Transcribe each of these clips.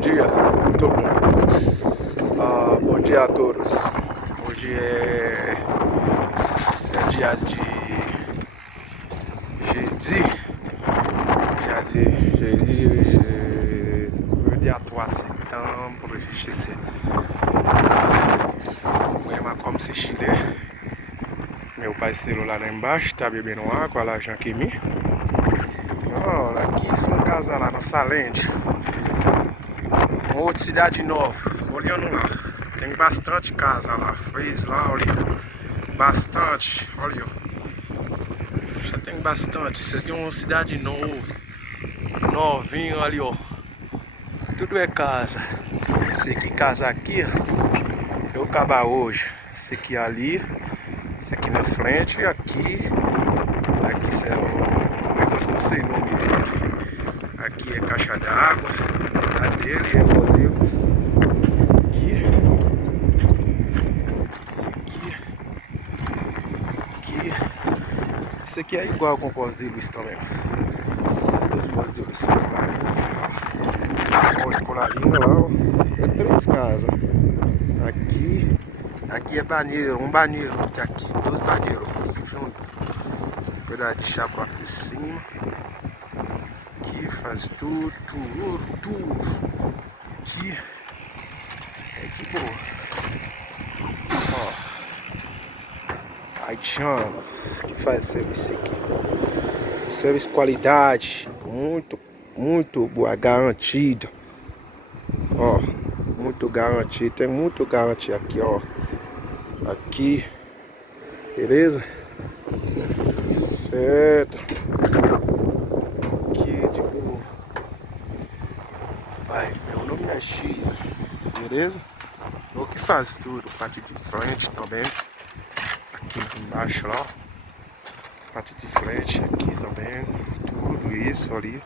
dia, muito bom. Bom dia a todos. Hoje é dia de atuação, então por hoje como se Chile. Meu parceiro lá embaixo tá bebendo água lá já que mim. Olha, aqui são casas lá na Salente. Uma outra cidade nova, olhando lá. Tem bastante casa lá. Fez lá, olha. Bastante, olha. Já tem bastante. Isso aqui é uma cidade nova. Novinho ali, ó. Tudo é casa. Esse aqui, casa aqui, ó. Eu acabar hoje. Esse aqui ali. Esse aqui na frente e aqui. Aqui isso é um negócio, não sei o nome dele. Aqui é caixa d'água. A dele é Cozilhos. Aqui. Esse aqui. Aqui. Esse aqui é igual com Cozilhos também. Os Cozilhos colarinho lá, ó. É 3 casas. Aqui. Aqui é banheiro, um banheiro. Aqui, 2 banheiros juntos. Um pedaço de chá pra por cima. Aqui faz tudo. Aqui. É que boa. Ó. Aí chama. Que faz serviço aqui. Serviço qualidade. Muito boa. Garantido. Ó. Muito garantido. Tem muito garantia aqui, ó. Aqui. Beleza? Certo. Aqui de boa. Vai, meu nome é X. Beleza? O que faz tudo. Parte de frente também. Aqui embaixo lá. Parte de frente aqui também. Tudo isso ali.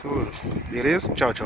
Tudo. Beleza? Tchau, tchau.